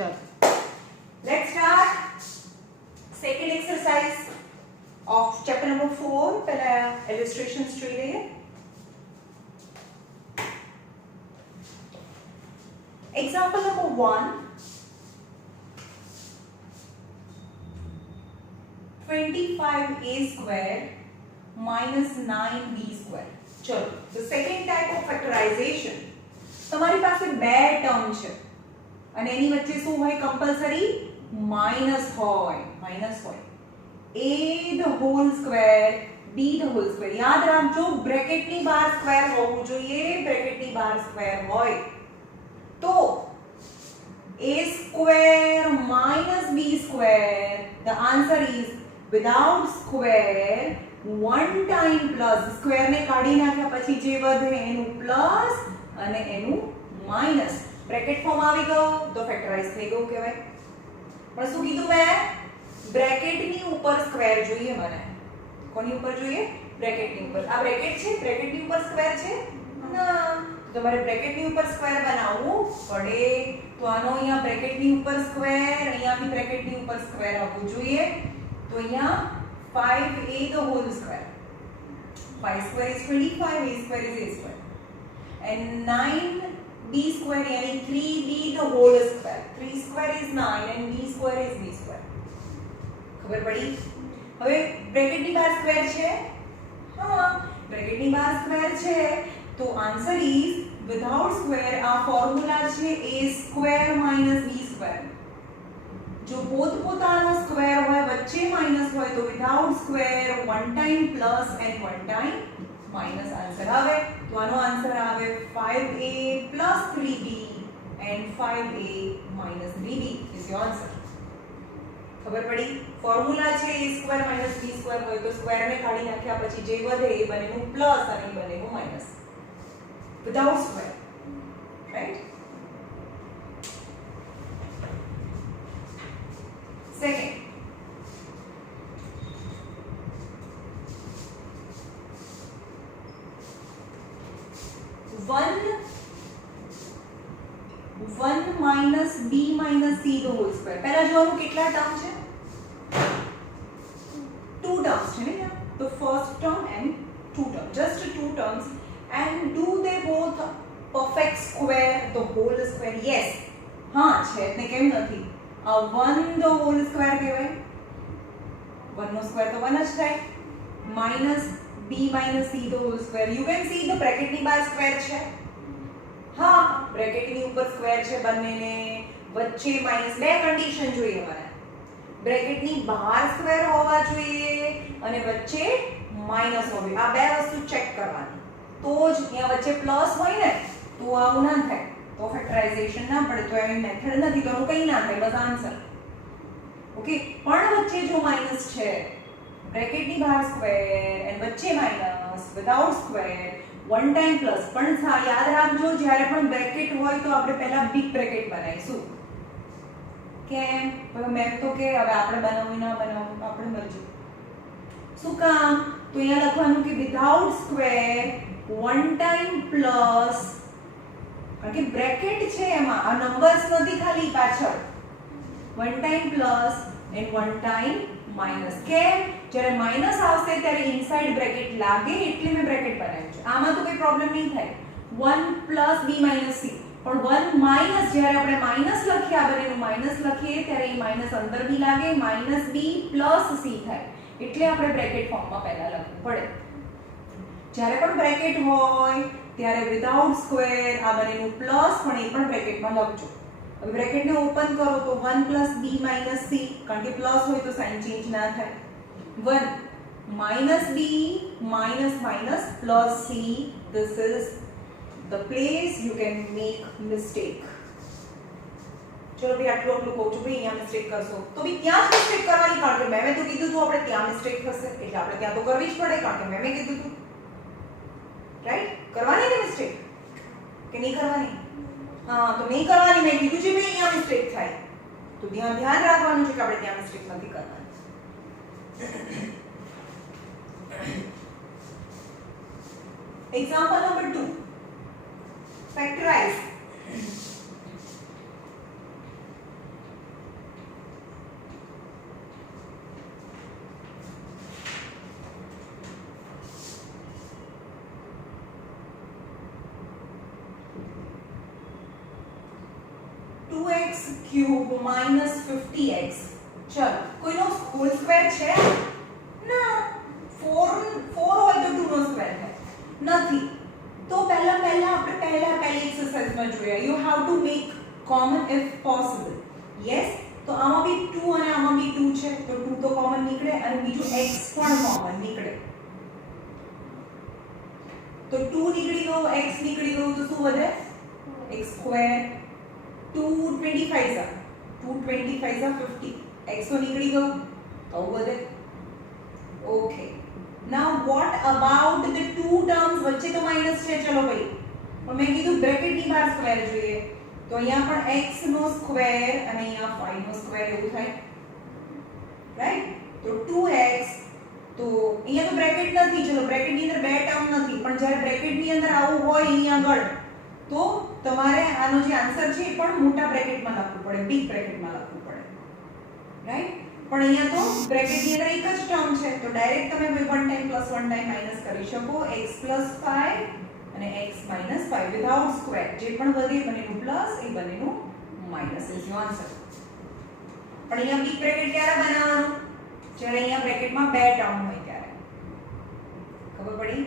चलो let's start second exercise of chapter number 4 पहला illustrations જોઈ લઈએ example number 1 25a square minus 9b square चलो the second type of factorization તમારી પાસે બે ટર્મ છે અને એની વચ્ચે શું હોય કમ્પલસરી માઈનસ હોય a the whole square b the whole square યાદ રાખજો બ્રેકેટની બહાર સ્ક્વેર હોવું જોઈએ બ્રેકેટની બહાર સ્ક્વેર હોય તો a square minus b square the answer is without square one time plus square ને કાઢી નાખ્યા પછી જે વધે એનું પ્લસ અને એનું માઈનસ બ્રેકેટ ફોર્મ આવી ગયો તો ફેક્ટરાઇઝ થઈ ગયું કહેવાય પણ શું કીધું મેં બ્રેકેટની ઉપર સ્ક્વેર જોઈએ મને કોની ઉપર જોઈએ બ્રેકેટની ઉપર આ બ્રેકેટ છે બ્રેકેટની ઉપર સ્ક્વેર છે ના તમારે બ્રેકેટની ઉપર સ્ક્વેર બનાવવું પડે તો આનો અહીંયા બ્રેકેટની ઉપર સ્ક્વેર અહીંયા બી બ્રેકેટની ઉપર સ્ક્વેર આવવું જોઈએ તો અહીંયા 5a the whole square 5 square is 25 a square is a square and 9b square यानी 3b the whole square 3 square is 9 and b square is b square ખબર પડી હવે બ્રેકેટની બહાર સ્ક્વેર છે હા બ્રેકેટની બહાર સ્ક્વેર છે તો આન્સર ઇઝ વિધાઉટ સ્ક્વેર આ ફોર્મ્યુલા છે a square minus b square जो પોતપોતાનો સ્ક્વેર હોય વચ્ચે માઈનસ હોય તો without square one time plus and one time minus answer આવે તો આનો આન્સર આવે 5a plus 3b and 5a minus 3b is your answer ખબર પડી ફોર્મ્યુલા છે a square minus b square હોય તો સ્ક્વેર ને કાઢી નાખ્યા પછી જે વધે એ બનેનું પ્લસ અને એ બનેનું minus without square right Second, 1 minus b minus c the whole square. પહેલા જોવાનું કેટલા ટર્મ છે two terms છે ને the first term and two terms just two terms and do they both perfect square the whole square yes હા છે એટલે કેમ નથી a 1 the whole square કહેવાય 1 નો સ્ક્વેર તો 1 જ થાય minus b minus c the whole square you can see the bracket ની બહાર સ્ક્વેર છે હા બ્રેકેટ ની ઉપર સ્ક્વેર છે બંનેને વચ્ચે માઈનસ બે કન્ડિશન જોઈએ મને બ્રેકેટ ની બહાર સ્ક્વેર હોવા જોઈએ અને વચ્ચે માઈનસ હોવી આ બે વસ્તુ ચેક કરવાની તો જ અહીંયા વચ્ચે પ્લસ હોય ને તો આવું ના થાય तो फैक्टराइजेशन ना पड़े तो ये मेथड નથી તો કઈ ના થાય બસ આન્સર ઓકે પણ વચ્ચે જો માઈનસ છે બ્રેકેટ ની બહાર સ્ક્વેર એન્ડ વચ્ચે minus without square one time plus પણ યાદ રાખજો જ્યારે પણ બ્રેકેટ હોય તો આપણે પહેલા બિગ બ્રેકેટ બનાવીશું કેમ તો મેમ તો કે હવે આપણે બનાવવું ના બનાવવું આપણે મરજી શું કામ તો અહીંયા લખવાનું કે without square one time plus કારણ કે બ્રેકેટ છે એમાં આ નંબર્સ નથી ખાલી પાછળ one time plus and one time minus કેમ જ્યારે માઈનસ આવશે ત્યારે ઇનસાઇડ બ્રેકેટ લાગે એટલે મેં બ્રેકેટ બનાવ્યું છે આમાં તો કોઈ પ્રોબ્લેમ નહીં થાય 1 પ્લસ b માઈનસ c પણ 1 માઈનસ જ્યારે આપણે માઈનસ લખીએ આ બંનેનું માઈનસ લખીએ ત્યારે એ માઈનસ અંદર બી લાગે માઈનસ b પ્લસ c થાય એટલે આપણે બ્રેકેટ ફોર્મમાં પહેલા લખવું પડે જ્યારે પણ બ્રેકેટ હોય ત્યારે વિધાઉટ સ્ક્વેર આ બનેનું પ્લસ પણ એ પણ બ્રેકેટમાં લખજો હવે બ્રેકેટને ઓપન કરો તો 1 plus b minus c કારણ કે પ્લસ હોય તો સાઇન ચેન્જ ના થાય 1 minus b minus minus plus c this is the place you can make mistake ચલો ભાઈ આટલું કહું છું ભાઈ અહીંયા મિસ્ટેક કરશો તો બી ત્યાં જ મિસ્ટેક કરવાની કારણ કે મેમે તો કીધું હતું આપણે ત્યાં મિસ્ટેક થશે એટલે આપણે ત્યાં તો કરવી જ પડે કારણ કે મેમે કીધું હતું राइट करवानी है मिस्टेक कि नहीं करवानी हाँ तो नहीं करवानी मैं कीधुं छे भाई અહીંયા મિસ્ટેક થાય તો ધ્યાન રાખવાનું છે કે આપણે ત્યાં મિસ્ટેક નથી કરવાની example number 2 factorise x cube minus 50x. ચલો કોઈનો હોલ સ્ક્વેર છે ના 4 હોય તો 2 નો સ્ક્વેર થાય નથી તો પહેલા આપણે પહેલી એક્સરસાઇઝમાં જોયા you have to make common if possible. Yes તો આમાં બી 2 અને આમાં બી 2 છે તો 2 તો કોમન નીકળે અને બીજું x પણ કોમન નીકળે તો 2 નીકળી ગયો x નીકળી ગયો તો શું વધે x સ્ક્વેર 225 જા 50 x તો નીકળી ગયો તો વધે. Okay now what about the two terms વચ્ચે તો માઈનસ છે ચલો ભાઈ પણ મેં કીધું બ્રેકેટ ની બહાર સ્ક્વેર જોઈએ તો અહીંયા પણ x નો સ્ક્વેર અને અહીંયા 5 નો સ્ક્વેર એવું થાય રાઈટ તો 2x તો અહીંયા તો બ્રેકેટ નથી ચલો બ્રેકેટ ની અંદર બે ટર્મ નથી પણ જ્યારે બ્રેકેટ ની અંદર આવું હોય અહીંયા આગળ તો તમારે આનો જે આન્સર છે એ પણ મોટા બ્રેકેટમાં લખવું પડે બિગ બ્રેકેટમાં લખવું પડે રાઈટ પણ અહીંયા તો બ્રેકેટ ની અંદર એક જ ટર્મ છે તો ડાયરેક્ટ તમે 1 ટાઈમ પ્લસ 1 ટાઈમ માઈનસ કરી શકો x 5 અને x 5 વિધાઉટ સ્ક્વેર જે પણ વધે બંનેનું પ્લસ એ બંનેનું માઈનસ ઇઝ યોર આન્સર. પણ અહીંયા બિગ બ્રેકેટ ક્યારે બનાવવાનું જ્યારે અહીંયા બ્રેકેટમાં બે ટર્મ હોય ત્યારે ખબર પડી.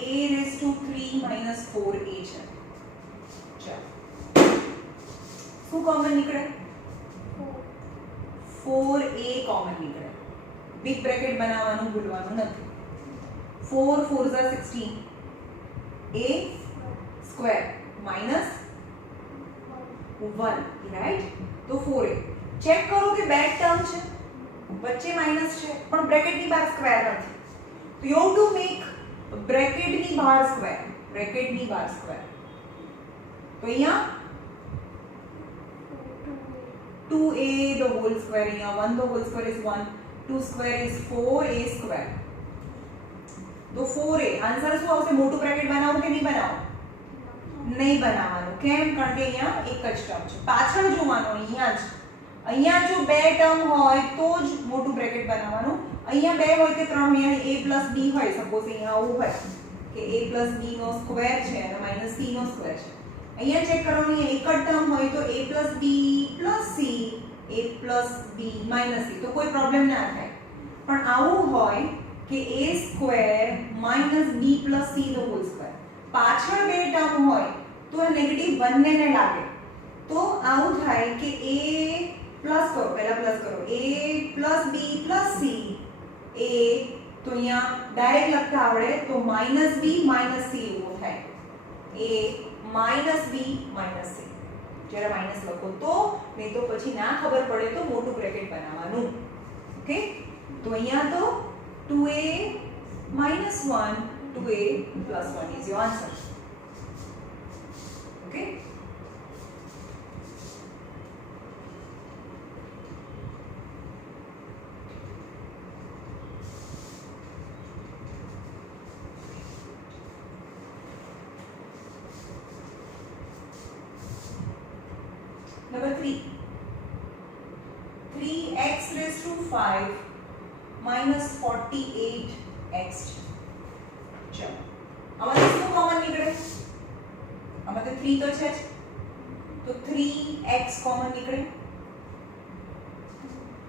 a raised to 3 minus 4a છે. ચાલો શું કોમન નીકળે 4a કોમન નીકળે બિગ બ્રેકેટ બનાવવાનું ભૂલવાનું નથી 4 4 * 16 a સ્ક્વેર minus 1 રાઈટ તો 4a ચેક કરો કે બે ટર્મ છે વચ્ચે માઈનસ છે પણ બ્રેકેટ ની બહાર સ્ક્વેર નથી તો you have to make bracket ની બહાર સ્ક્વેર તો અહીંયા 2a the whole square અહીંયા 1 the whole square is 1 2 square is 4a square તો 4a આન્સર શું આવશે મોટું બ્રેકેટ બનાવો કે નહીં બનાવો નહીં બનાવવાનું કેમ કારણ કે અહીંયા એક જ ટર્મ છે પાછળ જોવાનું અહીંયા જો બે ટર્મ હોય તો જ મોટું બ્રેકેટ બનાવવાનું અહીંયા બે હોય કે ત્રણ અહીંયા a b હોય સપોઝ અહીંયા આવું હોય કે a b નો સ્ક્વેર છે અને માઈનસ c નો સ્ક્વેર છે અહીંયા ચેક કરવાનું એક જ ટર્મ હોય તો a b c a b minus c તો કોઈ પ્રોબ્લેમ ના થાય પણ આવું હોય કે a square minus b c નો હોલ સ્ક્વેર પાછળ બે ટર્મ હોય તો નેગેટિવ બંનેને લાગે તો આવું થાય કે a પ્લસ કરો પહેલા પ્લસ કરો a b c a તો અહીંયા ડાયરેક્ટ લખતા આવડે તો -b - c એવું થાય a -b - c જ્યારે માઈનસ લખો તો નહીં તો પછી ના ખબર પડે તો મોટું બ્રેકેટ બનાવવાનું ઓકે તો અહીંયા તો 2a - 1 2a + 1 is your answer okay Number 3 3x raised to 5 minus 48x ચલો આમાંથી શું કોમન નીકળે આમાં તો 3 તો છે જ તો 3x કોમન નીકળે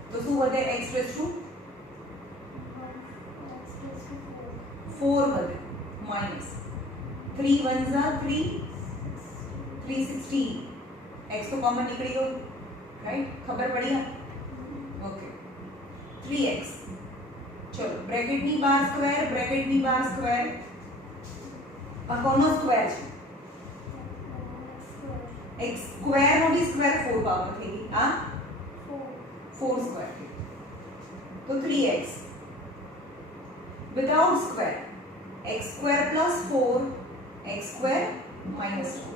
તો શું વધે x raised to 4 વધે minus 3 1s are 3 316 x तो कॉमन निकली हो राइट खबर पड़ी है ओके 3x चलो ब्रैकेट ની બહાર સ્ક્વેર આ કોનો સ્ક્વેર છે x સ્ક્વેર નો બી સ્ક્વેર 4 પાવર થઈ આ 4 સ્ક્વેર તો 3x without square x square + 4 x square - 2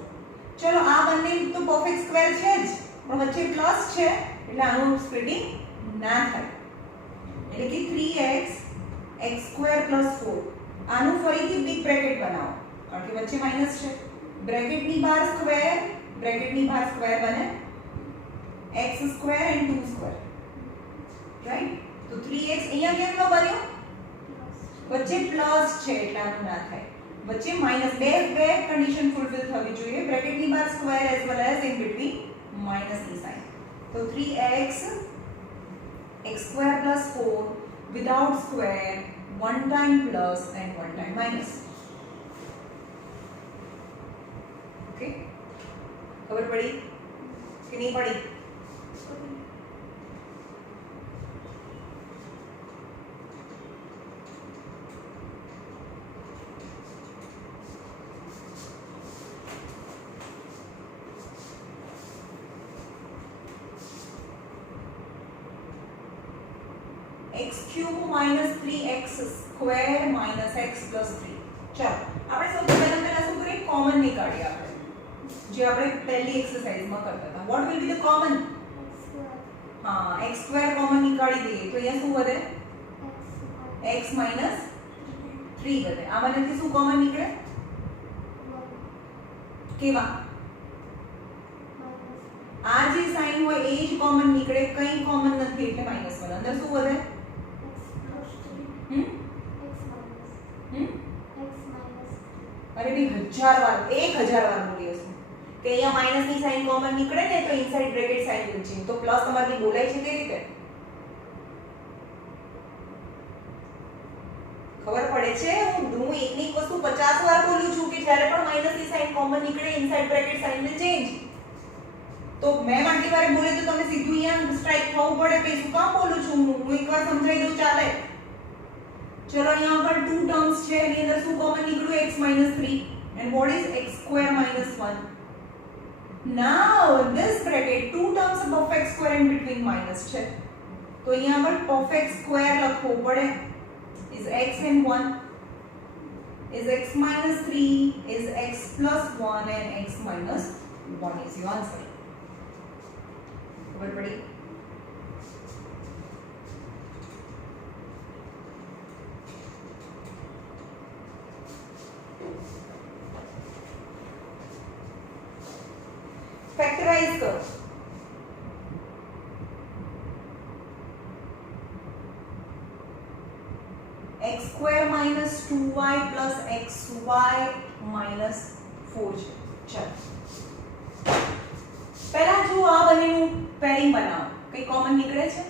चलो આ બંને તો પરફેક્ટ સ્ક્વેર છે જ પણ વચ્ચે પ્લસ છે એટલે આનું સ્પ્લિટિંગ ના થાય એટલે કે 3x x² + 4 આનું ફરીથી બિગ બ્રેકેટ બનાવો કારણ કે વચ્ચે માઈનસ છે બ્રેકેટની બહાર સ્ક્વેર બને x square and 2 square, right? તો 3x અહીંયા કેમ ન બન્યો? વચ્ચે પ્લસ છે એટલે આનું ના થાય, વચ્ચે માઈનસ. બે કન્ડિશન ફૂલફિલ થવી જોઈએ. બ્રેકેટની બહાર square as well as in between માઈનસની સાઇન. તો 3x x square plus 4 without square, one time plus and one time minus. Okay? खबर पड़ी कि नहीं पड़ी? x cube minus 3x square minus x plus 3. चलो આપણે સૌથી પહેલા શું કરીએ? કોમન નીકાળીએ આપણે, જે આપણે પહેલી એક્સરસાઇઝમાં કરતા હતા. what will be the common? હા, x square કોમન નીકાળી દઈએ તો અહીંયા શું વધે? x minus 3 વધે. આમાંથી શું કોમન નીકળે? કેવા? આ જે સાઈન હોય એ જ કોમન નીકળે, કંઈ કોમન નથી એટલે માઈનસ 1. અંદર શું વધે? અરે બી 1000 વાર 1000 વાર બોલી હશું કે અહીંયા માઈનસ ની સાઈન કોમન નીકળે ને તો inside bracket sign will change. તો પ્લસ તમારી બોલાય છે કેવી રીતે? ખબર પડે છે? હું એકની વસ્તુ 50 વાર બોલું છું કે જ્યારે પણ માઈનસ ની સાઈન કોમન નીકળે inside bracket sign will change. તો મેં આટલી વાર બોલે તો તમે સીધું અહીંયા સ્ટ્રાઇક થવું પડે કે શું કામ બોલું છું? હું એકવાર સમજાઈ દઉં ચાલે? चलो यहाँ पर टू टर्म्स છે એની અંદર શું કોમન નીકળ્યું? x - 3 and what is x square minus 1. now this bracket two terms of perfect square in between minus છે તો અહીંયા પર perfect square લખવું પડે. is x and 1 is x minus 3 is x plus 1 and x minus 1 is your answer. ખબર પડી? Factorise करो. x square minus 2y plus xy minus 4 છે. ચલો પહેલા જો આ બંનેનું પેરિંગ બનાવો. કઈ કોમન નીકળે છે?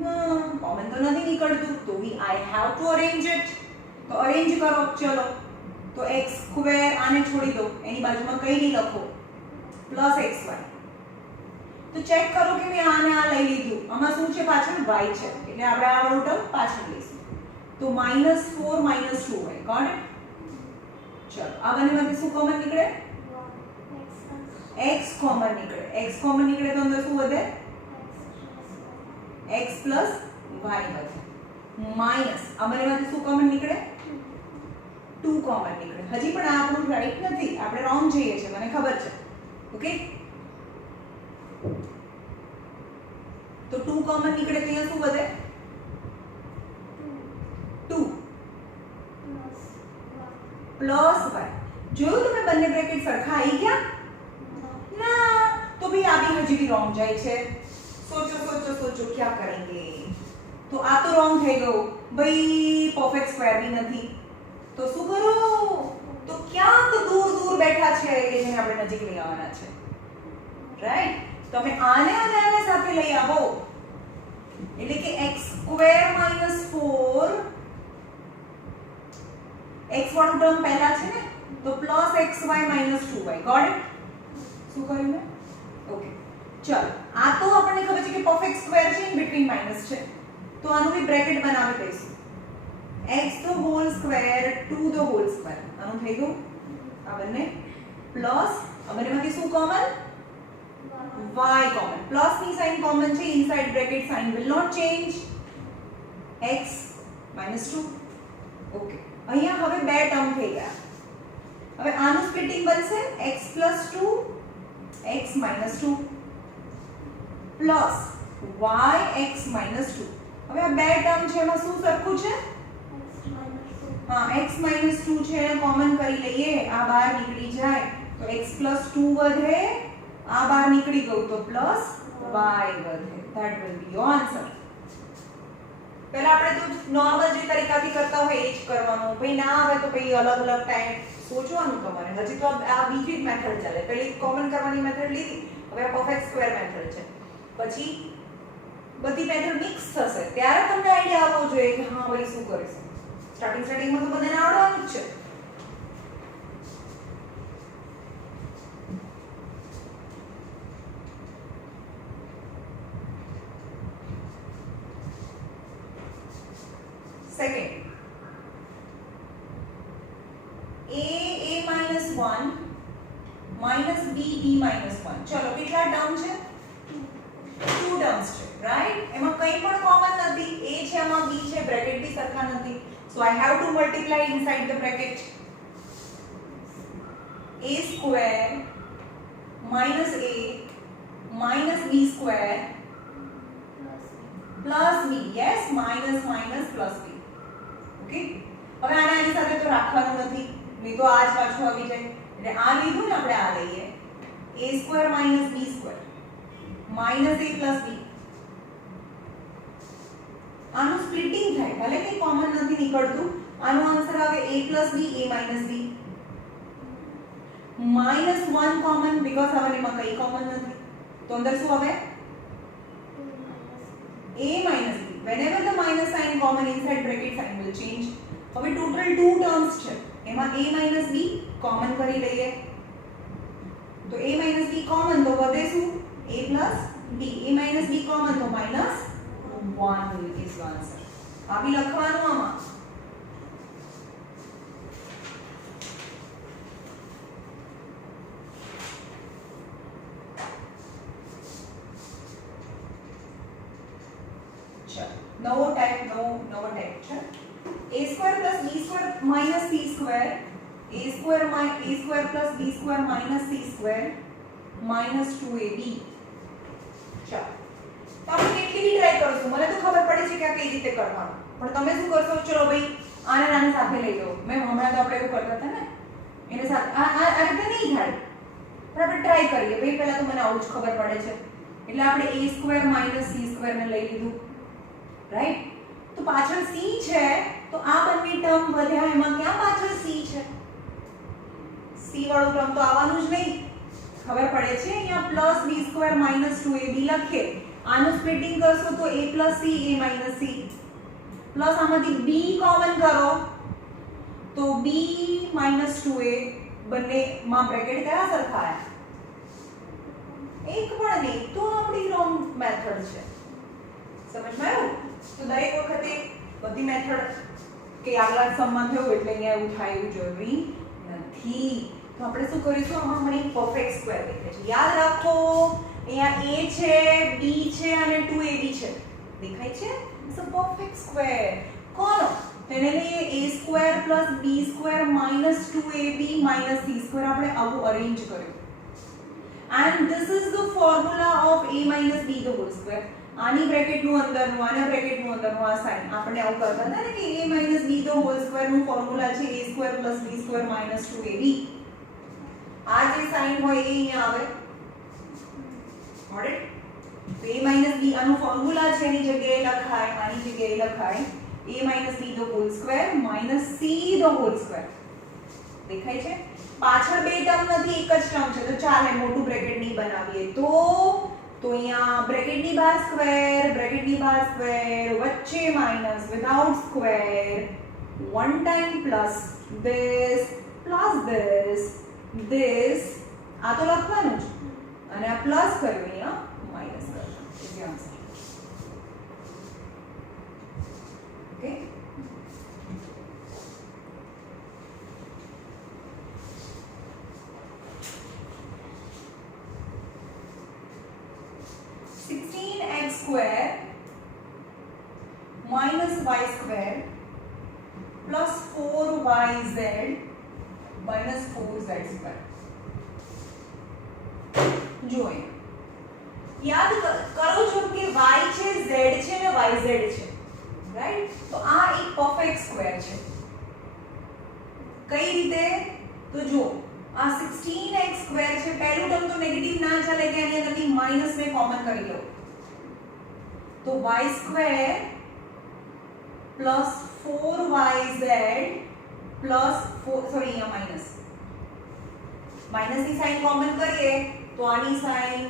ના, કોમન તો નથી નીકળતું. તો I have to arrange it. તો અરેન્જ કરો. ચલો તો x square આને છોડી દો, એની બાજુમાં કઈ નહીં લખો, પ્લસ xy. તો ચેક કરો કે મેં આને આ લઈ લીધું, આમાં શું છે? પાછળ y છે એટલે આપણે આ વાળું ટર્મ પાછળ લઈશું. તો -4 - 2y. Got it? ચલો આ બંનેમાંથી શું કોમન નીકળે? x કોમન નીકળે. x કોમન નીકળે તો અંદર શું વધે? x plus y વધે. માઈનસ આ બંનેમાંથી શું કોમન નીકળે? 2 કોમન નીકળે. હજી પણ આ આપણું રાઈટ નથી, આપણે રોંગ જઈએ છે, મને ખબર છે. ઓકે, તો 2 કોમન નીકળે તો અહીંયા શું વધે? 2 પ્લસ y. જોયું તમે બંને બ્રેકેટ સરખા આવી ગયા? ના, તો ભાઈ આ બી હજી બી રોંગ જાય છે. સોચો સોચો સોચો ક્યાં કરેંગે? તો આ તો રોંગ થઈ ગયું ભાઈ, પરફેક્ટ સ્ક્વેર બી નથી. તો શું કરું? તો ક્યાંક દૂર દૂર બેઠા છે કે જેને આપણે નજીક લઈ આવવાના છે, રાઈટ? તમે આને અને આને સાથે લઈ આવો એટલે કે x square minus 4 x વાળું ટર્મ પહેલા છે ને તો plus xy minus 2y. Got it? શું કર્યું મેં? ઓકે, ચલો આ તો આપણને ખબર છે કે પરફેક્ટ સ્ક્વેર છે, ઇન બિટવીન માઈનસ છે, તો આનું બી બ્રેકેટ બનાવી દઈશું. x the whole square to the whole square. આનું થઈ ગયું આ બંને પ્લસ આ બંનેમાંથી શું કોમન? y common. પ્લસ ની સાઇન કોમન છે, inside bracket sign will not change. x -2. Okay, અહીંયા હવે બે ટર્મ થઈ ગયા. હવે આનું સ્પ્લિટિંગ બનશે x + 2 x -2 plus y x -2. હવે આ બે ટર્મ છે એમાં શું સરખું છે? हाँ x - 2 છે એને કોમન કરી લઈએ, આ બહાર નીકળી જાય તો x + 2 વધે, આ બહાર નીકળી ગયું તો +y વધે. That will be your answer. પહેલા આપણે તો નોર્મલ જે તરીકાથી કરતા હોય એ જ કરવાનું. ભાઈ ના આવે તો ભાઈ અલગ અલગ ટાઈમ સોચવાનું તમારે. હજી તો આ બીજી મેથડ ચાલે. પહેલી કોમન કરવાની મેથડ લીધી, હવે આ પરફેક્ટ સ્ક્વેર મેથડ છે. પછી બધી મેથડ મિક્સ થશે ત્યારે તમને આઈડિયા આવવો જોઈએ કે હા ભાઈ શું કરીશું. સ્ટાર્ટિંગમાં તો બધાને આવડવાનું જ છે. Second a - 1 minus b - 1. ચલો કેટલા ટર્મ છે? 2 ટર્મ્સ છે, રાઈટ? એમાં કંઈ પણ કોમન નથી. a છે, આમાં b છે, બ્રેકેટ બી સરખા નથી. So I have to multiply inside the bracket. a square minus a minus b square plus b. Yes, minus plus b. Okay? હવે આને આની સાથે તો રાખવાનું નથી, નહીં તો આ જ પાછું આવી જાય. એટલે આ લીધું ને આપણે, આ લઈએ a square minus b square minus a plus b. આનું સ્પ્લિટિંગ થાય, ભલે કે કોમન નથી નીકળતું. આનો આન્સર આવે a plus b, a minus b. -1 common, because હવે એમાં કંઈ કોમન નથી, તો અંદર શું આવે? a minus b. whenever the minus sign common inside bracket sign will change. હવે ટોટલ 2 ટર્મ્સ છે, એમાં a minus b કોમન કરી લઈએ તો a minus b કોમન તો વધે શું? a plus b. a minus b common તો -1 is the answer. આ બી લખવાનું આમાં. નવો ટાઈપ છે. a square plus b square minus c square, a square plus b square minus c square minus 2ab. ચાલો તો આપણે કેટલી બી ટ્રાય કરશું. મને તો ખબર પડે છે કે આ કઈ રીતે કરવાનું, પણ તમે શું કરશો? ચલો ભાઈ આને આને સાથે લઈ લો. મેં હમણાં તો આપણે એવું કરતા હતા ને, એને સાથે આ રીતે નહીં થાય, પણ આપણે ટ્રાય કરીએ. ભાઈ પહેલા તો મને આવું જ ખબર પડે છે, એટલે આપણે a square minus c square ને લઈ લીધું, રાઈટ? તો પાછળ c છે તો આ બંને ટર્મ વધ્યા, એમાં ક્યાં પાછળ c છે? c વાળું ટર્મ તો આવવાનું જ નહીં. ખબર પડે છે અહીંયા plus b square minus 2ab લખીએ. આનું સ્પ્લિટિંગ કરશો તો a plus c, a minus c. Plus આમાંથી b કોમન કરો તો b minus 2a. બંનેમાં બ્રેકેટ કયા સરખા આવ્યા? એક પણ નહીં, તો આપણી રોંગ મેથડ છે. સમજમાં આવ્યું? તો દરેક વખતે બધી મેથડ કે આગલા સમ્માન થયું એટલે અહીંયા એવું થાય એવું જરૂરી નથી. તો આપણે શું કરીશું? આમાં મને પરફેક્ટ સ્ક્વેર દેખાય છે. યાદ રાખો અહીંયા a છે, b છે અને 2ab છે. દેખાય છે? It's a perfect square. કોનો? તેને લઈએ a square plus b square minus 2ab minus c square. આપણે આવું અરેન્જ કર્યું. And this is the formula of a minus b the whole square. આની બ્રેકેટનું અંદરનું, આના બ્રેકેટનું અંદરનું આ સાઇન આપણે આવું કરતા હતા ને કે a minus b the whole square નું ફોર્મ્યુલા છે a square plus b square minus 2ab. આ જે સાઇન હોય એ અહીંયા આવે. ઓલરાઈટ? તો a minus b આનું ફોર્મ્યુલા છે, એની જગ્યાએ લખાય, આની જગ્યાએ લખાય a minus b the whole square minus c the whole square. દેખાય છે? પાછળ બે ટર્મ નથી, એક જ ટર્મ છે, તો ચાલે મોટું બ્રેકેટ નહીં બનાવીએ તો અહીંયા બ્રેકેટની બહાર સ્ક્વેર, બ્રેકેટની બહાર સ્ક્વેર, વચ્ચે minus, without square, one time plus this આ તો લખવાનું જ, અને આ પ્લસ કર્યું અહીંયા માઇનસ કરવાનું. Is the answer. Okay? square minus y square plus 4yz minus 4z square. જોઈએ યાદ કરો છો કે y છે, z છે ને yz છે, રાઈટ? તો આ એક પરફેક્ટ સ્ક્વેર છે. કઈ રીતે? તો જો આ 16x² છે, પહેલું ટર્મ તો નેગેટિવ ના ચાલે કે આની અંદરથી માઈનસ ને કોમન કરી લો, તો y² plus 4yz plus 4 sorry અહીંયા માઈનસ ની સાઈન કોમન કરીએ તો આની સાઈન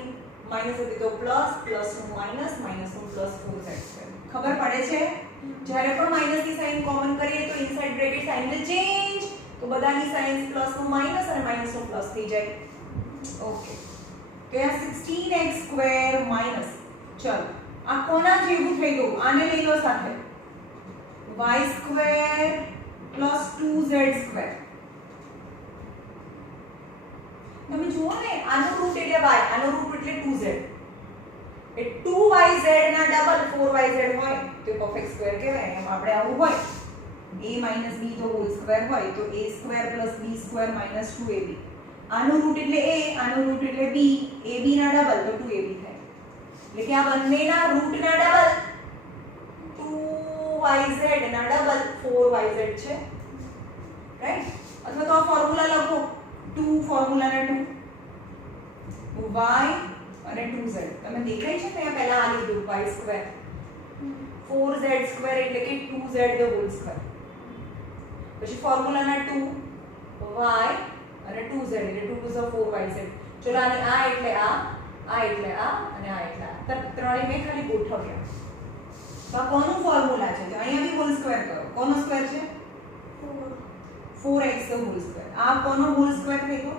માઈનસ હતી તો પ્લસ, પ્લસ નું માઈનસ, માઈનસ નું પ્લસ 4z². ખબર પડે છે? જ્યારે પણ માઈનસ ની સાઈન કોમન કરીએ તો inside bracket sign will change, તો બધાની સાઈન પ્લસ નું માઈનસ અને માઈનસ નું પ્લસ થઈ જાય. ઓકે, તો આ 16x² માઈનસ, ચલો આ કોના જેવું થઈ ગયું? આને લઈ લો સાથે, y² પ્લસ 2z². તમે જુઓ ને, આનો રૂટ એટલે y, આનો રૂટ એટલે 2z, એ 2yz ના ડબલ 4yz હોય તો પરફેક્ટ સ્ક્વેર કહેવાય. એમ આપણે આવું હોય a - b તો હોલ સ્ક્વેર હોય તો a² + b² - 2ab. આનો રૂટ એટલે a, આનો રૂટ એટલે b, ab ના ડબલ તો 2ab થાય. એટલે કે આ બંનેના રૂટના ડબલ 2yz ના ડબલ 4yz છે, રાઈટ? અથવા તો આ ફોર્મ્યુલા લખો, 2 ફોર્મ્યુલાના 2 y અને 2z. તમે દેખાય છે ને પહેલા આ લીધું y² 4z² એટલે કે 2z ધ હોલ સ્ક્વેર, પછી ફોર્મ્યુલાના 2 y અને 2z એટલે 2 * 4yz. ચલો આને આ એટલે આ એટલે આ અને આ એટલે આ ત્રણે મેં ખાલી ગોઠવ્યા. તો આ કોનું ફોર્મ્યુલા છે? તો અહીંયા બી હોલ સ્ક્વેર કરો. કોનો સ્ક્વેર છે? 4x the whole square. આ કોનો હોલ સ્ક્વેર થઈ ગયો?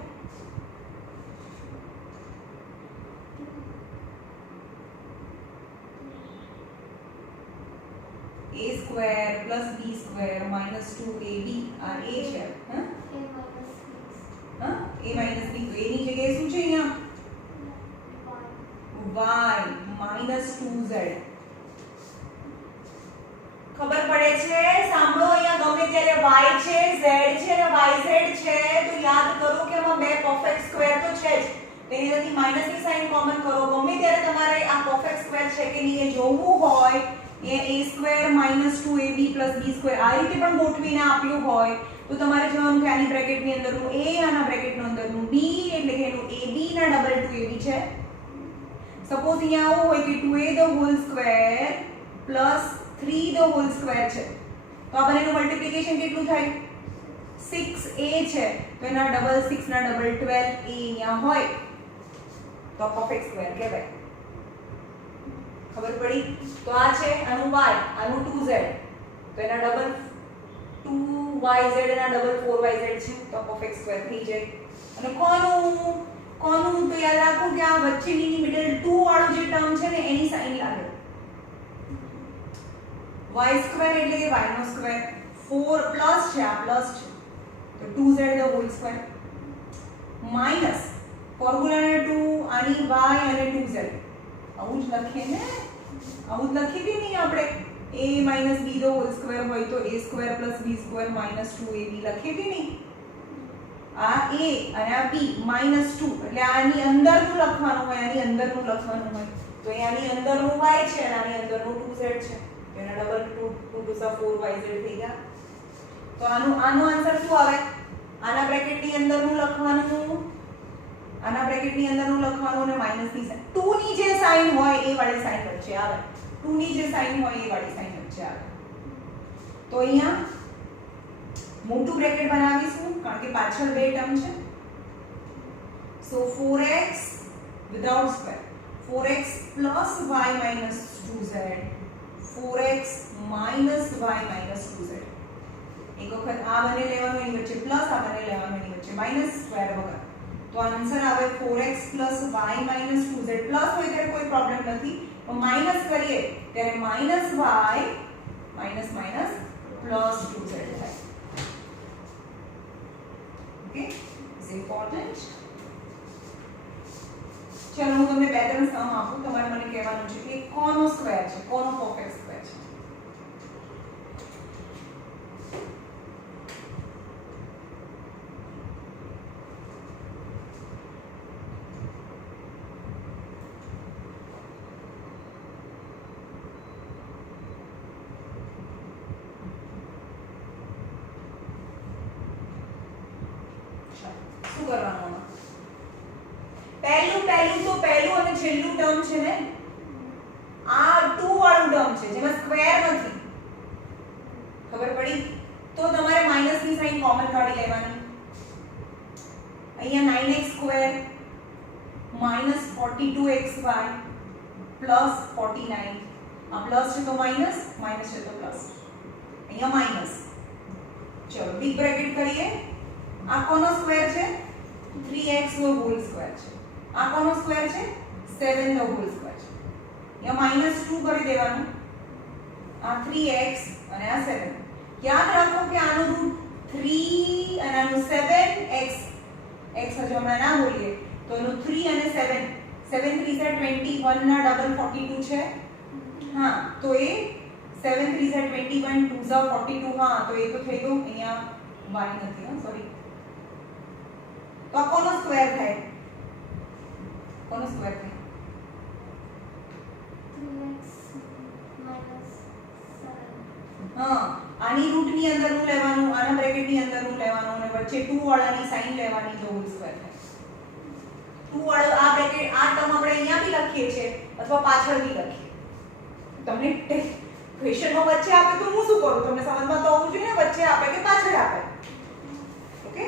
a² + b² - 2ab. આ a છે, હા, a - b. તો a ની જગ્યાએ શું છે અહીંયા? y - 2z. ખબર પડે છે? સાંભળો, અહીંયા ગમે ત્યારે y છે, z છે અને yz છે તો યાદ કરો કે આમાં બે પરફેક્ટ સ્ક્વેર તો છે જ, તેની અંદરથી માઈનસ ની સાઈન કોમન કરો. ગમે ત્યારે તમારે આ પરફેક્ટ સ્ક્વેર છે કે નહીં એ જોવું હોય, એ a² - 2ab + b² આ રીતે પણ ગોઠવીને આપ્યું હોય તો તમારે જોવાનું કે આની બ્રેકેટની અંદરનું a, આના બ્રેકેટની અંદરનું b, એટલે કે એનું ab ના ડબલ 2ab છે. સપોઝ અહીંયા આવું હોય કે 2a the whole square plus 3 the whole square છે, તો આ બંનેનું મલ્ટીપ્લિકેશન કેટલું થાય? 6a છે તો એના ડબલ 6 ના ડબલ 12a અહીંયા હોય તો પરફેક્ટ સ્ક્વેર કહેવાય. ખબર પડી? તો આ છે આનું y, આનું 2z, તો એના ડબલ 2yz ના ડબલ 4yz છે તો પરફેક્ટ સ્ક્વેર થઈ જાય. અને કોનું તો યાદ રાખો કે આ વચ્ચેની મિડલ 2 વાળો જે ટર્મ છે ને એની સાઈન લાગે. y² એટલે કે y નો સ્ક્વેર, 4 પ્લસ છે, આ પ્લસ છે તો 2z the whole square minus ફોર્મ્યુલાના 2 આની y અને 2z. આવું જ લખીએ ને, આવું જ લખી દી નહીં આપણે, a - b the whole square હોય તો a² + b² - 2ab લખી દી નહીં. આ a અને આ b -2 એટલે આની અંદરનું લખવાનું હોય, આની અંદરનું લખવાનું હોય તો અહીંયાની અંદરનું y છે અને આની અંદરનું 2z છે, એના ડબલ 2 * 4yz થઈ ગયા. તો આનો આન્સર શું આવે? આના બ્રેકેટની અંદરનું લખવાનું, આના બ્રેકેટની અંદરનું લખવાનું અને માઈનસ ની સાઈન 2 ની જે સાઈન હોય એ વાળી સાઈન વચ્ચે આવે, 2 ની જે સાઈન હોય એ વાળી સાઈન વચ્ચે આવે. તો અહીંયા મોટું બ્રેકેટ બનાવીશું કારણ કે પાછળ બે ટર્મ છે. સો 4x without square, 4x + y - 2z, 4x - y - 2z. એક વખત આ બંને લેવાનું એની વચ્ચે પ્લસ, આ બંને લેવાનું એની વચ્ચે માઈનસ, સ્ક્વેર વગર. તો આન્સર આવે 4x + y - 2z. પ્લસ હોય ત્યારે કોઈ પ્રોબ્લેમ નથી, પણ માઈનસ કરીએ ત્યારે -y - +2z થાય. Okay, is important. ચલો હું તમને બે ત્રણ સમ આપું, તમારે મને કહેવાનું છે કે કોનો સ્ક્વેર છે, કોનો પરફેક્ટ સ્ક્વેર છે. 2xy પ્લસ 49 આ પ્લસ છે તો માઈનસ માઈનસ છે તો પ્લસ અહીંયા માઈનસ ચલો બિગ બ્રેકેટ કરીએ આ કોનો સ્ક્વેર છે 3x નો હોલ સ્ક્વેર છે આ કોનો સ્ક્વેર છે 7 નો હોલ સ્ક્વેર છે અહીંયા -2 કરી દેવાનું આ 3x અને આ 7 યાદ રાખો કે આનું રૂટ 3 અને આનું 7x x હજુ હમણાં ના બોલીએ તો એનું 3 અને 7 7 3 છે 21 ના ડબલ 42 છે હા તો એ 7 3 છે 21 2 ઝા 42 હા તો એ તો થઈ ગયું અહીંયા y નથી હા સોરી તો આ કોનો સ્ક્વેર થાય કોનો સ્ક્વેર થાય 3x - 7 હા આની રૂટ ની અંદર નું લેવાનું આના બ્રેકેટ ની અંદર નું લેવાનું અને વચ્ચે 2 વાળાની સાઈન લેવાની તો હોલ સ્ક્વેર થાય 2 વાળો આ બ્રેકેટ આ ટર્મ આપણે અહીંયા બી લખીએ છે અથવા પાછળ બી લખીએ તમને ક્વેશ્ચનમાં વચ્ચે આપે તો હું શું કરું તમને સમજમાં તો આવવું જોઈએ ને વચ્ચે આપે કે પાછળ આપે ઓકે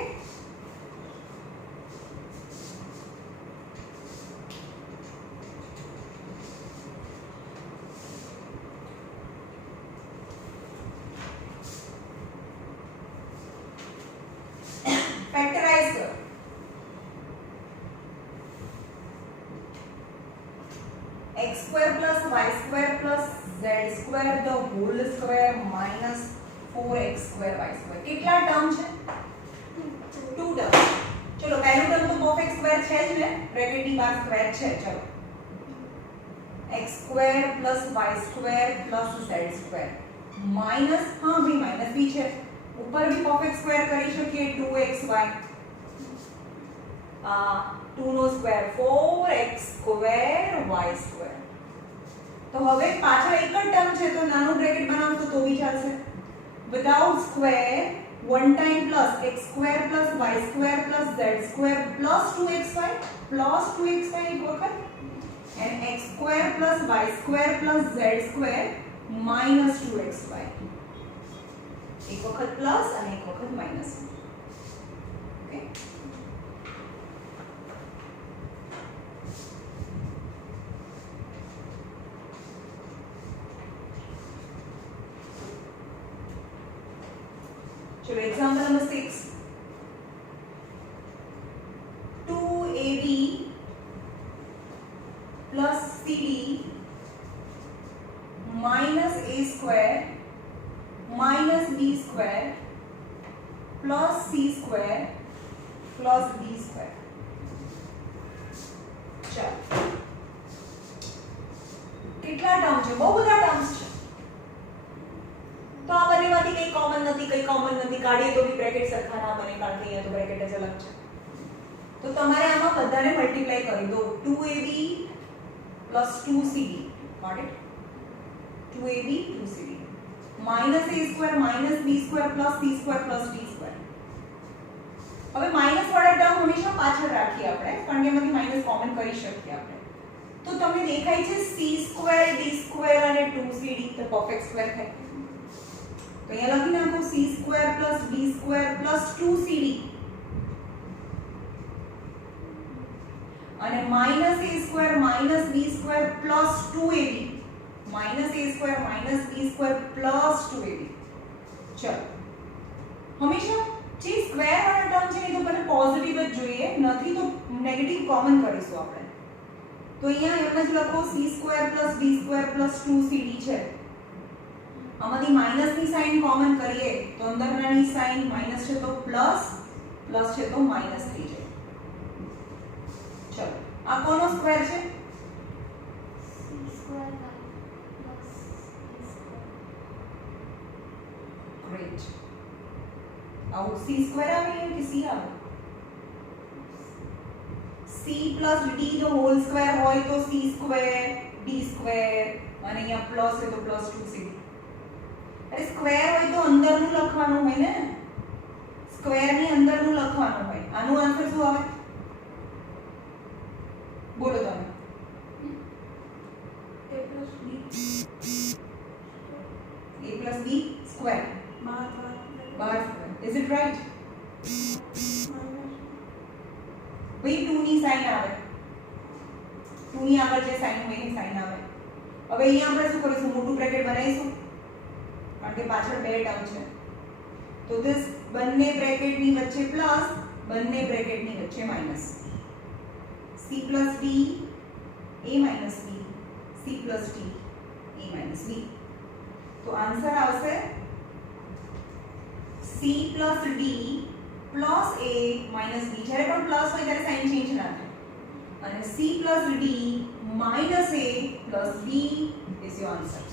ફેક્ટરાઇઝ કરો x square plus y square plus z square the whole square minus 4x square y square કેટલા ટર્મ છે 2 ટર્મ ચલો પહેલું ટર્મ તો પરફેક્ટ સ્ક્વેર છે જ ને બ્રેકેટ ની બહાર સ્ક્વેર છે ચલો x square plus y square plus z square minus હા ભાઈ માઈનસ બી છે ઉપર भी परफेक्ट स्क्वायर કરી શકીએ 2xy 2 નો square 4x square y square તો હવે પાછળ એક જ ટર્મ છે તો નાનું બ્રેકેટ બનાવશો તો બી ચાલશે without square one time plus x square plus y square plus z square plus 2xy એક વખત and x square plus y square plus z square minus 2xy एक वखत प्लस અને એક વખત માઈનસ ઓકે चलो example number 6 2ab plus cd minus a square minus b square plus c square plus d square चलो કેટલા term છે બહુ બધા ટર્મ્સ છે તો આ બંનેમાંથી કઈ કોમન નથી કાઢીએ તો બી બ્રેકેટ સરખા ના બને કારણ કે અહીંયા તો બ્રેકેટ જ અલગ છે તો તમારે આમાં બધાને મલ્ટીપ્લાય કરી દો 2ab plus 2cd got it 2ab 2cd minus a square minus b square plus c square plus d square હવે માઈનસ વાળા ટર્મ હંમેશા પાછળ રાખીએ આપણે કારણ કે એમાંથી માઈનસ કોમન કરી શકીએ આપણે તો તમને દેખાય છે c square d square અને 2cd તો પરફેક્ટ સ્ક્વેર થાય તો અહીંયા લખી નાખો c square plus d square plus 2cd અને minus a square minus b square plus 2ab minus a square minus b square plus 2ab चलो हमेशा જે સ્ક્વેર વાળા ટર્મ છે એ તો પહેલા પોઝિટિવ જ જોઈએ નથી તો નેગેટિવ કોમન કરીશું આપણે તો અહીંયા એમ જ લખો c square plus d square plus 2cd છે આમાંથી માઈનસ ની સાઈન કોમન કરીએ તો અંદરનાની સાઈન માઈનસ છે તો પ્લસ પ્લસ છે તો માઈનસ થઈ જાય ચલો આ કોનો સ્ક્વેર છે ग्रेट આવું c સ્ક્વેર આવે કે c આવે c plus d નો હોલ સ્ક્વેર હોય તો c સ્ક્વેર d સ્ક્વેર અને અહીંયા પ્લસ છે તો પ્લસ 2c અરે સ્ક્વેર હોય તો અંદરનું લખવાનું હોય ને સ્ક્વેર ની અંદરનું લખવાનું હોય આનું આન્સર શું આવે બોલો તમે a plus b square bar square is it right भाई 2 ની સાઈન આવે 2 2 ની આગળ જે સાઈન હોય એની સાઈન આવે. હવે અહીંયા આપણે શું કરીશું, મોટું બ્રેકેટ બનાવીશું કારણ કે પાછળ બે ટર્મ છે. તો this બંને બ્રેકેટની વચ્ચે પ્લસ, બંને બ્રેકેટની વચ્ચે minus. c + d a - b, c + d a - b. તો આન્સર આવશે c + d + a - b. જ્યારે પણ પ્લસ હોય ત્યારે સાઈન ચેન્જ ના થાય. અને c + d - a + b is your answer.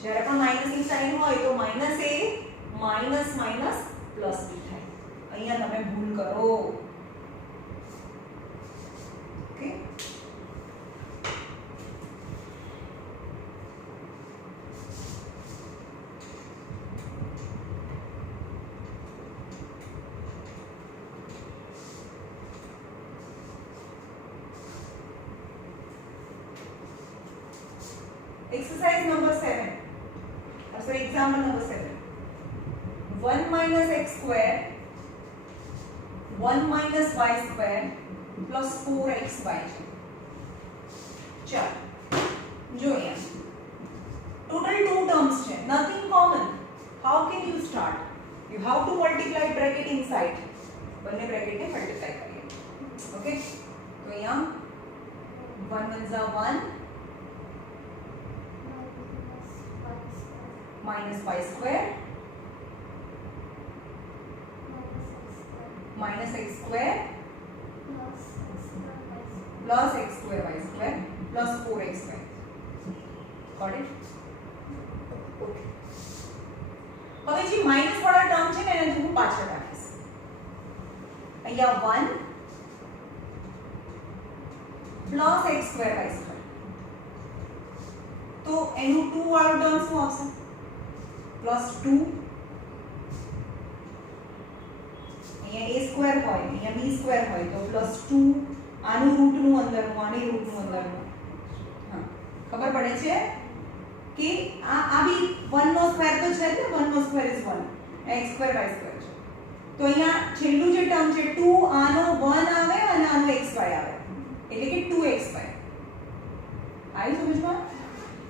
જ્યારે પણ માઈનસ ની સાઈન હોય તો -a - +b થાય. અહીંયા તમે ભૂલ કરો. Okay, exercise number 7. Sorry, example number 7. 1 - x square 1 - y square plus 4xy છે. ચાલો જોઈએ. ટોટલ 2 ટર્મ્સ છે, nothing common. How can you start? You have to multiply bracket inside. બંને બ્રેકેટને મલ્ટીપ્લાય કરીએ. ઓકે, તો અહીંયા 1 * 1 -y square minus x square plus x square y square plus 4xy. Got it? Okay. હવે જે minus વાળા term છે ને એને હું પાછળ રાખીશ. અહીંયા 1 plus x square y square. તો એનું 2 વાળું ટર્મ શું આવશે? +2. અહીંયા a સ્ક્વેર હોય, અહીંયા b સ્ક્વેર હોય તો +2. આનું રૂટનું અંદરનું, આની રૂટનું અંદરનું. હા, ખબર પડે છે કે આ બી 1 નો સ્ક્વેર તો છે ને, 1 નો square is 1, x square y square છે. તો અહીંયા છેલ્લું જે ટર્મ છે 2, આનો 1 આવે અને આનો xy આવે, એટલે કે 2xy. આવી સમજમાં?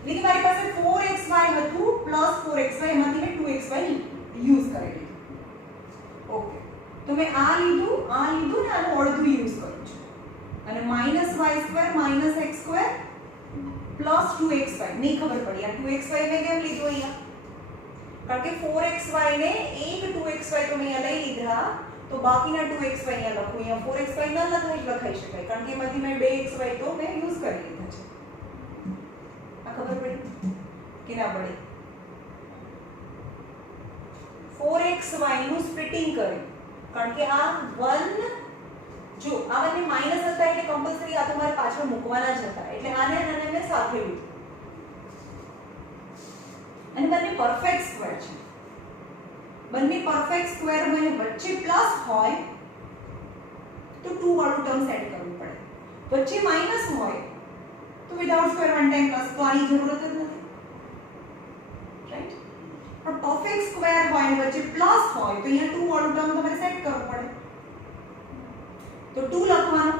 એટલે કે મારી પાસે 4xy હતું પ્લસ 4xy, એમાંથી મેં 2xy યુઝ કરી લીધું. ઓકે, તો મેં આ લીધું ને આનું અડધું યુઝ કર્યું છે. અને -y square - x square plus 2xy નહીં ખબર પડી. આ 2xy મેં કેમ લીધું અહીંયા? કારણ કે 4xy ને એક 2xy તો મેં અહીંયા લઈ લીધા, તો બાકીના 2xy અહીંયા લખું. અહીંયા 4xy ન લખાઈ શકાય કારણ કે એમાંથી મેં 2xy તો મેં યુઝ કરી લીધા છે. ખબર પડી કે ના પડી? 4xy નું સ્પ્લિટિંગ કર્યું કારણ કે આ 1 જો આ બંને માઈનસ હતા એટલે કમ્પલ્સરી આ તમારે પાછળ મૂકવાના જ હતા, એટલે આને અને મેં સાથે લીધું. અને બંને પરફેક્ટ સ્ક્વેર છે. બંને પરફેક્ટ સ્ક્વેર મને વચ્ચે પ્લસ હોય તો 2 વાળું ટર્મ સેટ કરવું પડે. વચ્ચે માઈનસ હોય તો without square one time plus, તો આની જરૂરત જ નથી. રાઈટ? પણ પરફેક્ટ સ્ક્વેર હોય અને વચ્ચે પ્લસ હોય તો અહીંયા 2 વાળું ટર્મ તમારે સેટ કરવું પડે. તો 2 લખવાનું.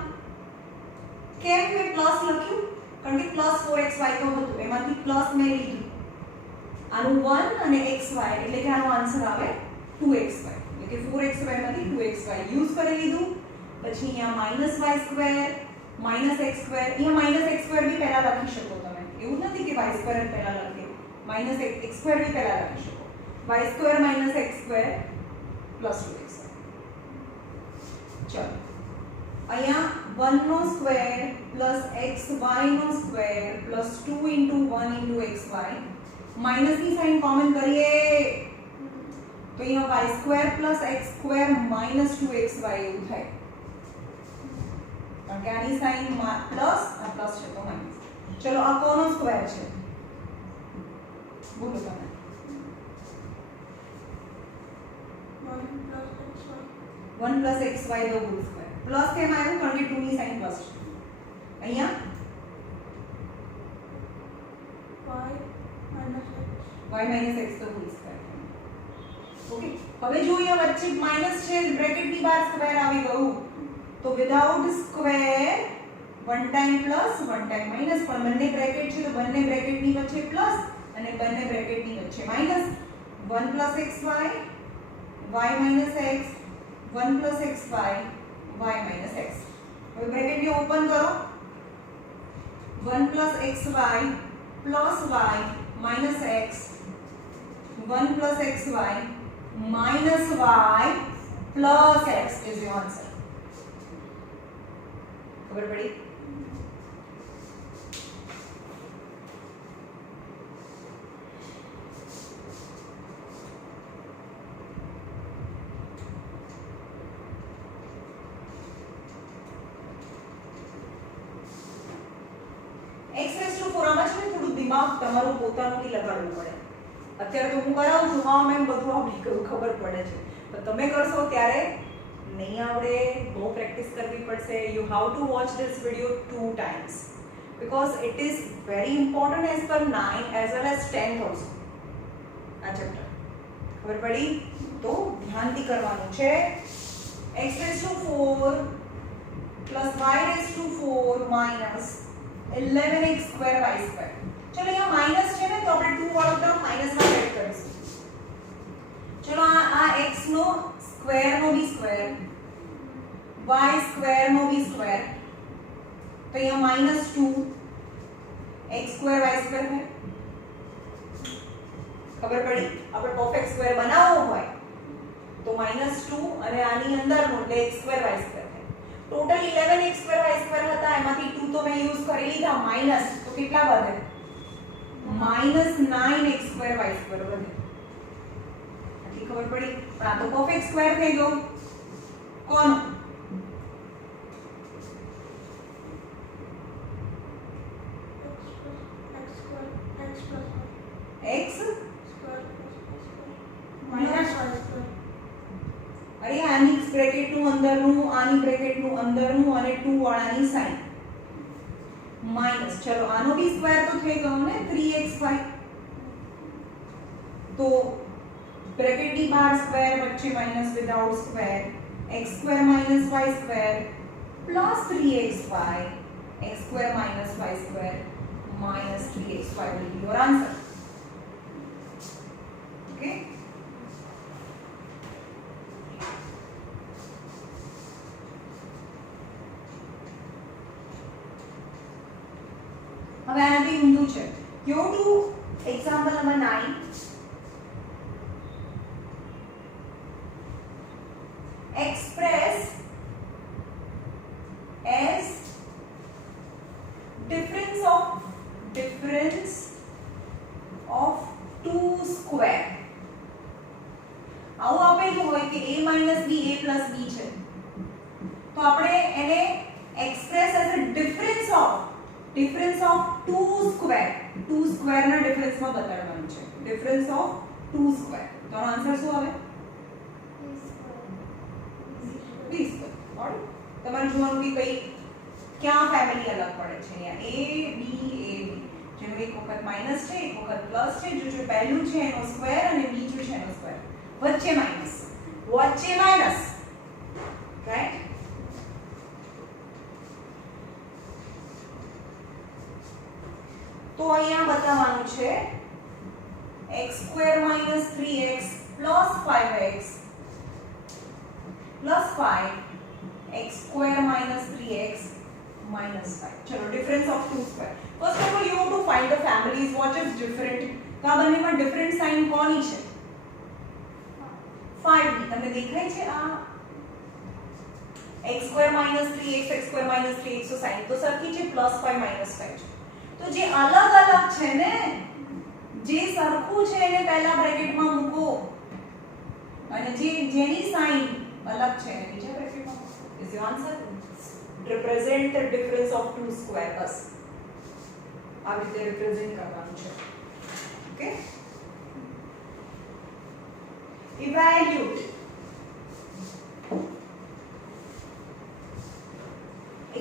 કેમ મેં પ્લસ લખ્યું? કારણ કે પ્લસ 4xy તો હતું, એમાંથી પ્લસ મેં લીધું. આનું 1 અને xy એટલે કે આનો આન્સર આવે 2xy. એટલે કે 4xy માંથી 2xy યુઝ કરી લીધું. પછી અહીંયા -y સ્ક્વેર -x સ્ક્વેર, અહીંયા -x સ્ક્વેર બી પહેલા લખી શકો તમે. એવું નથી કે y સ્ક્વેર જ પહેલા લખીએ. -x સ્ક્વેર બી પહેલા લખી શકો. y square - x square plus 2xy. ચલો અહીંયા 1 નો સ્ક્વેર પ્લસ xy નો સ્ક્વેર પ્લસ 2 * 1 * xy. માઈનસ ની સાઈન કોમન કરીએ તો અહીંયા y square plus x square minus 2xy એવું થાય. કારણ કે આની સાઈન પ્લસ આ પ્લસ છે તો માઈનસ. ચલો આ કોનો સ્ક્વેર છે? બોલો તમે. 1 + xy the whole square. Plus કેમ આવ્યું? કારણ કે 2 ની સાઈન પ્લસ છે. અહીંયા y - x the whole square. Okay, હવે જો અહીંયા વચ્ચે માઈનસ છે, બ્રેકેટ ની બહાર સ્ક્વેર આવી ગયું, તો without square 1 time plus 1 time minus, પણ બંને બ્રેકેટ છે તો બંને બ્રેકેટની વચ્ચે પ્લસ અને બંને બ્રેકેટની વચ્ચે minus. 1 + xy y - x 1 + xy y - x. હવે બ્રેકેટને ઓપન કરો. 1 + xy + y - x 1 + xy - y + x is your answer. ખબર પડી? x⁴ આમાં છે ને થોડું દિમાગ તમારું પોતાનું લગાડવું પડે. અત્યારે તો હું કરાવું છું, હા મેમ બધું આવડી ગયું, ખબર પડે છે, પણ તમે કરશો ત્યારે નહીં આવડે, બહુ પ્રેક્ટિસ કરવી પડશે. You how two watch this video 2 times because it is very important as per 9 as well as 10th also. આ ચેપ્ટર ખબર પડી? તો ધ્યાનથી કરવાનું છે. x⁴ + y⁴ - 11x² ચલો અહીંયા માઈનસ છે ને, તો આપણે 2 વાળો ટર્મ માઈનસમાં એડ કરીશું. ચલો આ x નો સ્ક્વેર નો બી સ્ક્વેર, y સ્ક્વેર નો બી સ્ક્વેર, તો અહીંયા -2 x² y² છે. ખબર પડી? આપણે પરફેક્ટ સ્ક્વેર બનાવવો હોય તો -2 અને આની અંદરનો એટલે x² y² છે. ટોટલ 11x² y² હતા, એમાંથી 2 તો મેં યુઝ કરી લીધા, માઈનસ તો કેટલા વધે? -9x² y² વધે. આટલી ખબર પડી? પણ આ તો પરફેક્ટ સ્ક્વેર થઈ ગયો. કોણ? x અરે આની બ્રેકેટનું અંદરનું, આની બ્રેકેટનું અંદરનું અને 2 વાળાની સાઈન માઈનસ. ચલો આનો બી સ્ક્વેર તો થઈ ગયો ને 3xy, તો બ્રેકેટની બહાર સ્ક્વેર, વચ્ચે minus without square, x² - y² plus 3xy x² - y² minus 3xy will be your answer. Okay? હવે આનાથી ઊંધું છે. Go to example number 9. Express as difference of two square. આવું આપેલું હોય કે a - b a + b છે, તો આપણે એને express as a difference of two square ના ડિફરન્સ માં બતાડવાનું છે. difference of two square, તો આનો આન્સર શું આવે? b². ઓલરાઈટ, તમારે જોવાનું કે કઈ ક્યાં ફેમિલી અલગ પડે છે. અહીંયા a b જેનો એક વખત માઈનસ છે, એક વખત પ્લસ છે, જો પહેલું છે એનો સ્ક્વેર અને બીજું છે એનો સ્ક્વેર, વચ્ચે માઈનસ રાઈટ. તો અહીંયા બતાવવાનું છે x² - 3x + 5x + 5 x² - 3x - 5. ચલો difference of two square. First of all you have to find the families what is different. તો આ બંનેમાં ડિફરન્ટ સાઇન કોની છે? 5 તમને દેખાય છે આ x² - 3x x² - 3x તો સાઇન તો સરખી છે, +5 - 5 છે. તો જે અલગ અલગ છે ને, જે સરખું છે એને પહેલા બ્રેકેટમાં મૂકો અને જેની સાઇન અલગ છે એને બીજા બ્રેકેટમાં મૂકો. Is your answer. represent the difference of two square બસ આ રીતે રિપ્રેઝન્ટ કરવાનું છે. Okay, evaluate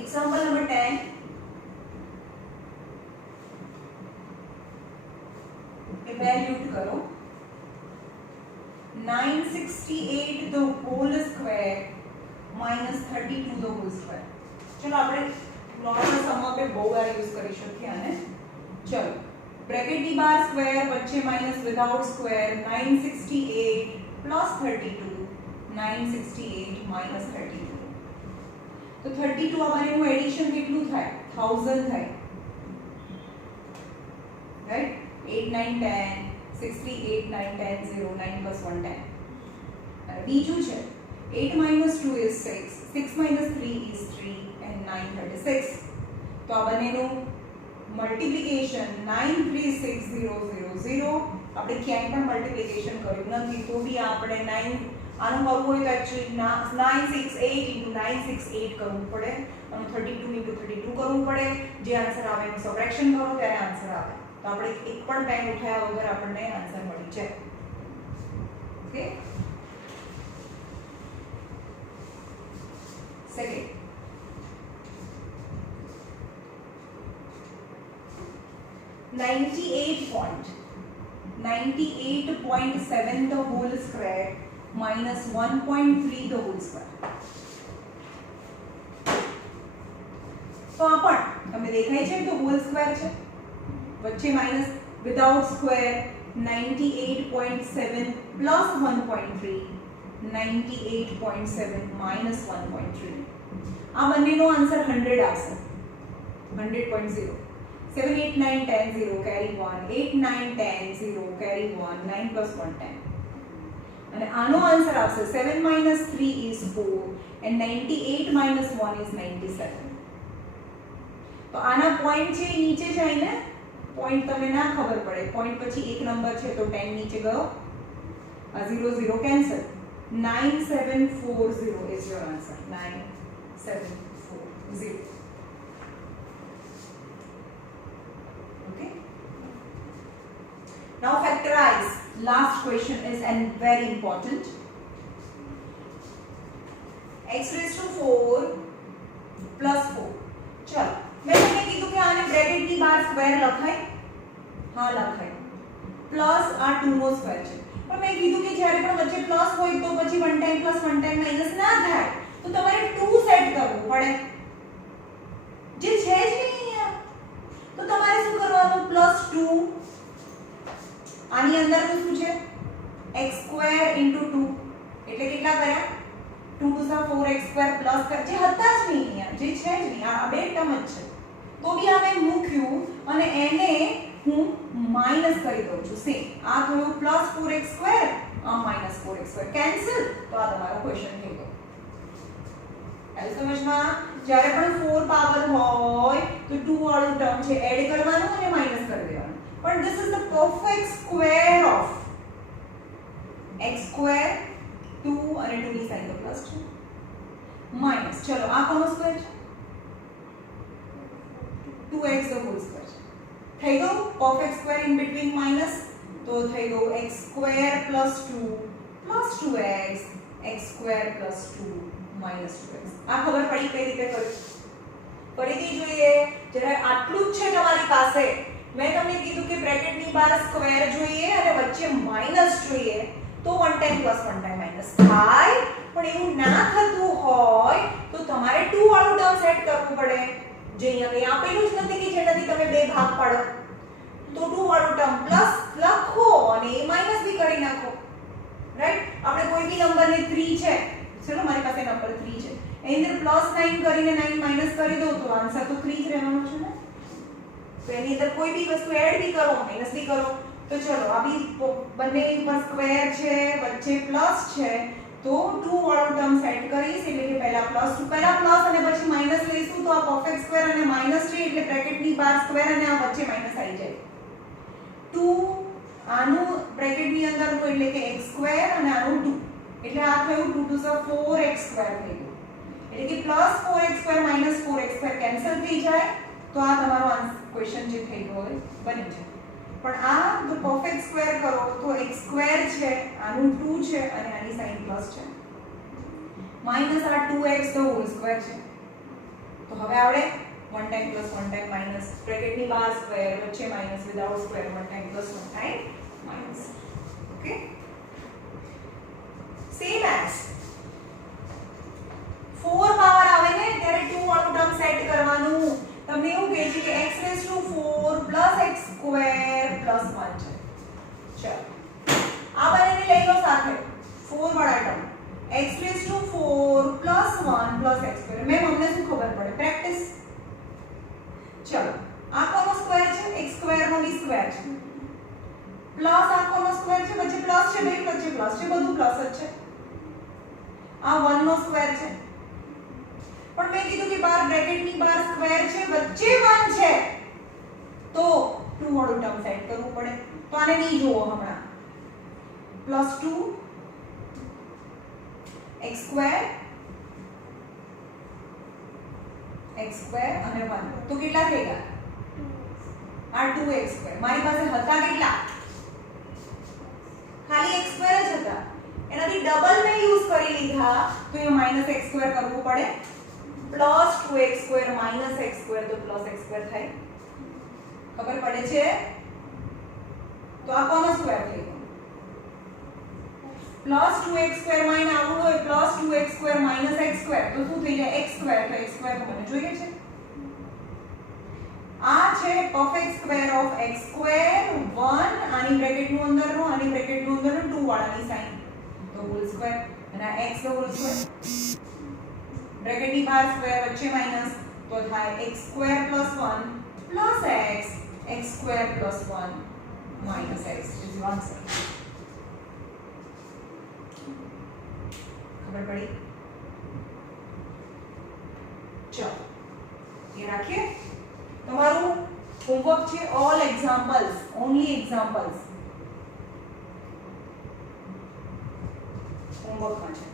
example number 10. evaluate करो 968 the whole square minus 32 the whole square. चलो આપણે नॉर्मल सम में આપણે બહુ વાર યુઝ કરી શકીએ આને ચલો બ્રેકેટ ની બહાર સ્ક્વેર વચ્ચે minus without square 968 plus 32 968 minus 32 તો 32 આ બંનેનું એડિશન કેટલું થાય 1000 થાય રાઈટ 8 9 10 68 9 10 0 9 plus 1 10 અને બીજું છે 8 minus 2 is 6 6 minus 3 is 3 and 9 36 તો આ બંનેનું મલ્ટીપ્લિકેશન 936000 આપણે ક્યાંય પણ મલ્ટીપ્લિકેશન કર્યું નથી તો બી આપણે 9 આનું કરવું હોય તો એક્ચ્યુઅલી 968 968 કરવું પડે અને 32 32 કરવું પડે જે આન્સર આવે એનું સબટ્રેક્શન કરો ત્યારે આન્સર આવે તો આપણે એક પણ પેન ઉઠાવ્યા વગર આપણને આન્સર મળી જાય okay second .98.7 the whole square minus 1.3 the whole square તો આ પણ તમને દેખાય છે તો હોલ સ્ક્વેર છે વચ્ચે minus without square 98.7 plus 1.3 98.7 minus 1.3 આ બંનેનો આન્સર 100 આવશે 100.0 7 8 9 10 0 carry 1 8 9 10 0 carry 1 9 plus 1 10 અને આનો આન્સર આવશે 7 minus 3 is 4 and 98 minus 1 is 97 તો આના પોઈન્ટ છે નીચે જાય ને પોઈન્ટ તમને ના ખબર પડે પોઈન્ટ પછી એક નંબર છે તો 10 નીચે ગયો આ 0 0 cancel 9740 is your answer 9740 okay now factorize last question is and very important x raised to 4 plus 4 चलो मैं તમને કીધું કે આને બ્રેકેટ ની બહાર સ્ક્વેર લખાય હા લખાય પ્લસ આ 2 નો સ્ક્વેર છે પણ મેં કીધું કે જ્યારે પણ વચ્ચે પ્લસ હોય તો પછી 1 ટાઈમ પ્લસ 1 ટાઈમ માઈનસ ના થાય તો તમારે 2 સેટ કરવું પડે જે છે જ નહીં અહીંયા તો તમારે શું કરવાનું પ્લસ 2 આની અંદરનું શું છે x2 * 2 એટલે કેટલા કર્યા 2 * 4x2 પ્લસ જે હતા જ નહીં અહીંયા જે છે જ નહીં આ બે ટર્મ જ છે તો બી આ મેં મૂક્યું અને એને હું માઈનસ કરી દઉં છું સેમ આ થયું પ્લસ 4x2 આ માઈનસ 4x2 કેન્સલ તો આ તમારો ક્વેશ્ચન થઈ ગયો એલ સમજમાં જ્યારે પણ 4 પાવર હોય તો 2 વાળું ટર્મ છે એડ કરવાનું અને માઈનસ કરી દેવાનું પણ this is the perfect square of x2 2 અને 2 ની સાઈન તો પ્લસ છે માઈનસ ચલો આ કોનો સ્ક્વેર છે 2x the whole square થઈ ગયું perfect square in between minus તો થઈ ગયું x2 + 2 + 2x x2 + 2 - 2x આ ખબર પડી કઈ રીતે કર્યું ફરીથી જોઈએ જ્યારે આટલું જ છે તમારી પાસે મેં તમને કીધું કે બ્રેકેટ ની બહાર સ્ક્વેર જોઈએ અને વચ્ચે માઈનસ જોઈએ તો 1 ટાઈમ + 1 ટાઈમ માઈનસ થાય પણ એવું ના થતું હોય તો તમારે 2 વાળું ટર્મ સેટ કરવું પડે જે અહીંયા કંઈ આપેલું જ નથી કે જેનાથી તમે બે ભાગ પાડો તો 2 વાળું ટર્મ પ્લસ લખો અને એ માઈનસ બી કરી નાખો રાઈટ આપણે કોઈ બી નંબરને 3 છે ચલો મારી પાસે નંબર 3 છે એની અંદર +9 કરીને 9 માઈનસ કરી દો તો આન્સર તો 3 જ રહેવાનો છે ને તો એની અંદર કોઈ બી વસ્તુ એડ બી કરો માઈનસ બી કરો તો ચલો આ બી બંને ઉપર સ્ક્વેર છે વચ્ચે પ્લસ છે તો 2 વાળું ટર્મ સેટ કરીશ એટલે કે પહેલા પ્લસ અને પછી માઈનસ લઈશું તો આ પરફેક્ટ સ્ક્વેર અને માઈનસ છે એટલે બ્રેકેટ ની બહાર સ્ક્વેર અને આ વચ્ચે માઈનસ આવી જાય 2 આનું બ્રેકેટ ની અંદરનું એટલે કે x2 અને આનું 2 એટલે આ થયું 2 * 4x2 થઈ ગયું એટલે કે +4x2 - 4x2 કેન્સલ થઈ જાય તો આ તમારો ક્વેશ્ચન જે થઈ ગયો બની જાય પણ આ જો પરફેક્ટ સ્ક્વેર કરો તો x2 છે આનું 2 છે અને આની સાઈન પ્લસ છે માઈનસ આ 2x the whole square છે તો હવે આવડે 1 ટાઈમ + 1 ટાઈમ માઈનસ બ્રેકેટ ની બહાર સ્ક્વેર વચ્ચે minus without square 1 time + 1 time minus okay same as 4 power આવે ને ત્યારે 2 વાળું ટર્મ સેટ કરવાનું પછી x⁴ + x² + 1 છે. ચલો આ બંનેને લઈ લો સાથે 4 વાળા ટર્મ x⁴ + 1 + x². મેમ અમને શું ખબર પડે? પ્રેક્ટિસ. ચલો આ કોનો સ્ક્વેર છે? x² નો b² છે પ્લસ આ કોનો સ્ક્વેર છે? વચ્ચે પ્લસ છે ભાઈ, વચ્ચે પ્લસ છે, બધું પ્લસ જ છે. આ 1 નો સ્ક્વેર છે, પણ મેં કીધું કે બહાર બ્રેકેટની બહાર સ્ક્વેર છે, વચ્ચે 1 છે, તો 2 વાળું ટર્મ સેટ કરવું પડે. તો આને નહીં જોવો હમણાં. +2 x² અને 1 તો કેટલા થઈ ગયા? આ 2x². મારી પાસે હતા કેટલા? ખાલી x² જ હતા. એનાથી ડબલ મેં યુઝ કરી લીધા તો એ -x² કરવું પડે. +2x² -x² તો +x² થાય. ખબર પડે છે? તો આ કોનો સ્ક્વેર થઈ ગયો? +2x² માઈન આવું હોય +2x² -x² તો શું થઈ જાય? x² તો x² તો મને જોઈએ છે. આ છે પરફેક્ટ સ્ક્વેર ઓફ x², 1 આની બ્રેકેટનું અંદરનો, આની બ્રેકેટનું અંદરનો 2 વાળાની સાઈન તો હોલ સ્ક્વેર, અને આ x નો હોલ સ્ક્વેર. બ્રેકેટની બહાર સ્ક્વેર, વચ્ચે માઈનસ, તો થાય x² + 1 + x, x² + 1 - x is your answer. ખબર પડી? ચલો એ રાખીએ. તમારું હોમવર્ક છે ઓલ એક્ઝામ્પલ્સ, ઓનલી એક્ઝામ્પલ્સ હોમવર્કમાં છે.